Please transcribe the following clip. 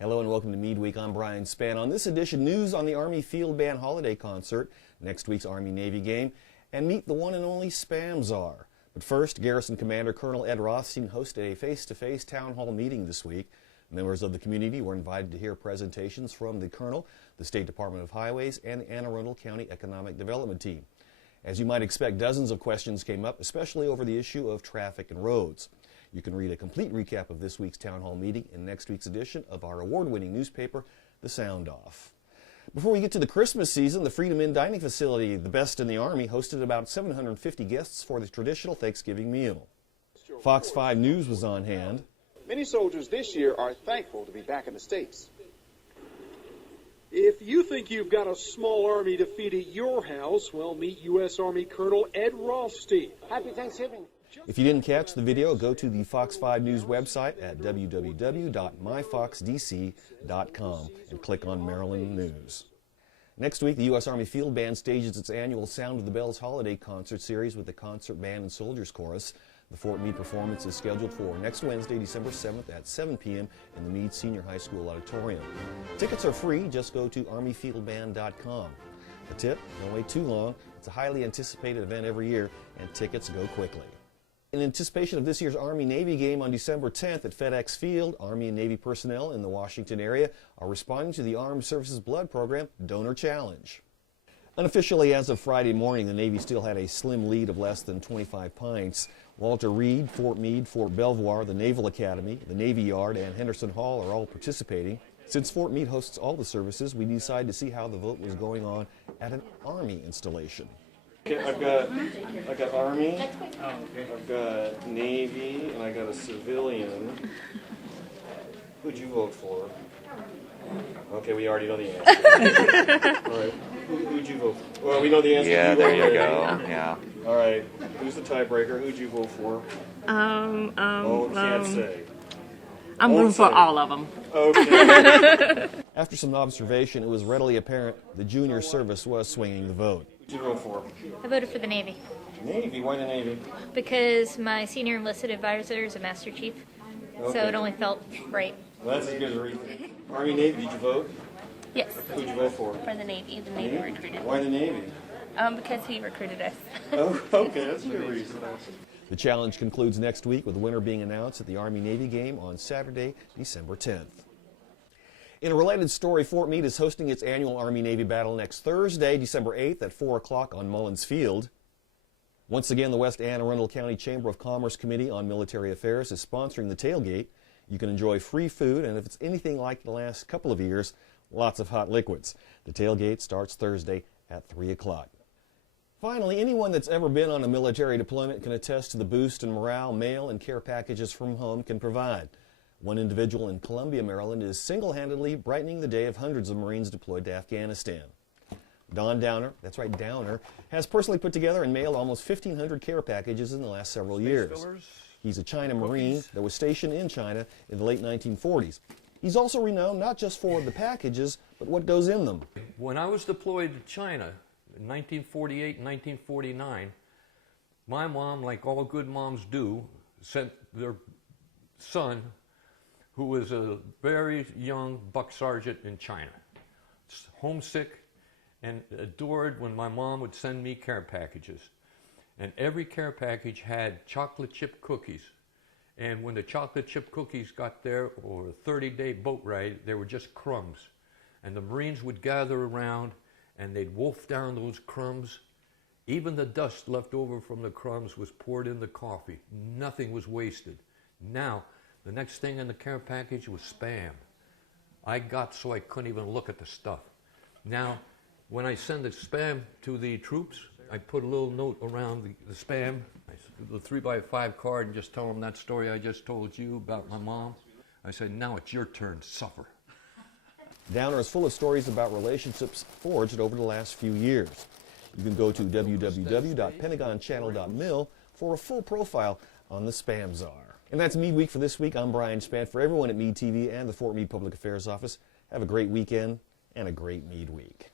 Hello and welcome to Meade Week. I'm Brian Spann. On this edition, news on the Army Field Band Holiday Concert, next week's Army-Navy game, and meet the one and only SPAM Czar. But first, Garrison Commander Colonel Ed Rothstein hosted a face-to-face town hall meeting this week. Members of the community were invited to hear presentations from the Colonel, the State Department of Highways, and the Anne Arundel County Economic Development Team. As you might expect, dozens of questions came up, especially over the issue of traffic and roads. You can read a complete recap of this week's town hall meeting in next week's edition of our award-winning newspaper, The Sound Off. Before we get to the Christmas season, the Freedom Inn Dining Facility, the best in the Army, hosted about 750 guests for the traditional Thanksgiving meal. Fox 5 News was on hand. Many soldiers this year are thankful to be back in the States. If you think you've got a small army to feed at your house, well, meet U.S. Army Colonel Ed Rothstein. Happy Thanksgiving. If you didn't catch the video, go to the Fox 5 News website at www.myfoxdc.com and click on Maryland News. Next week, the U.S. Army Field Band stages its annual Sound of the Bells Holiday Concert Series with the Concert Band and Soldiers Chorus. The Fort Meade performance is scheduled for next Wednesday, December 7th at 7 p.m. in the Meade Senior High School Auditorium. Tickets are free. Just go to armyfieldband.com. A tip, don't wait too long. It's a highly anticipated event every year, and tickets go quickly. In anticipation of this year's Army-Navy game on December 10th at FedEx Field, Army and Navy personnel in the Washington area are responding to the Armed Services Blood Program Donor Challenge. Unofficially, as of Friday morning, the Navy still had a slim lead of less than 25 pints. Walter Reed, Fort Meade, Fort Belvoir, the Naval Academy, the Navy Yard, and Henderson Hall are all participating. Since Fort Meade hosts all the services, we decided to see how the vote was going on at an Army installation. Okay, I've got Army, I've got Navy, and I got a civilian. Who'd you vote for? Okay, we already know the answer. All right, who'd you vote for? Well, we know the answer. Yeah, there you go. Yeah. All right, who's the tiebreaker? Who'd you vote for? Can't say. I'm rooting for all of them. Okay. After some observation, it was readily apparent the junior service was swinging the vote. Who'd you vote for? I voted for the Navy. Navy? Why the Navy? Because my senior enlisted advisor is a Master Chief, so it only felt right. Well, that's as good as a reason. Army, Navy, did you vote? Yes. Who'd you vote for? For the Navy. The Navy recruited. Why the Navy? Because he recruited us. Oh, okay, that's a good reason. The challenge concludes next week with the winner being announced at the Army-Navy game on Saturday, December 10th. In a related story, Fort Meade is hosting its annual Army-Navy battle next Thursday, December 8th at 4 o'clock on Mullins Field. Once again, the West Anne Arundel County Chamber of Commerce Committee on Military Affairs is sponsoring the tailgate. You can enjoy free food, and if it's anything like the last couple of years, lots of hot liquids. The tailgate starts Thursday at 3 o'clock. Finally, anyone that's ever been on a military deployment can attest to the boost in morale mail and care packages from home can provide. One individual in Columbia, Maryland is single-handedly brightening the day of hundreds of Marines deployed to Afghanistan. Don Downer, that's right, Downer, has personally put together and mailed almost 1,500 care packages in the last several years. He's a China Marine that was stationed in China in the late 1940s. He's also renowned not just for the packages, but what goes in them. When I was deployed to China in 1948 and 1949, my mom, like all good moms do, sent their son, who was a very young buck sergeant in China, homesick and adored when my mom would send me care packages. And every care package had chocolate chip cookies. And when the chocolate chip cookies got there, or a 30-day boat ride, they were just crumbs. And the Marines would gather around and they'd wolf down those crumbs. Even the dust left over from the crumbs was poured in the coffee. Nothing was wasted. Now, the next thing in the care package was Spam. I got so I couldn't even look at the stuff. Now, when I send the Spam to the troops, I put a little note around the Spam, the 3x5 card, and just tell them that story I just told you about my mom. I said, now it's your turn to suffer. Downer is full of stories about relationships forged over the last few years. You can go to www.pentagonchannel.mil for a full profile on the SPAM Czar. And that's Meade Week for this week. I'm Brian Spann. For everyone at Meade TV and the Fort Meade Public Affairs Office, have a great weekend and a great Meade Week.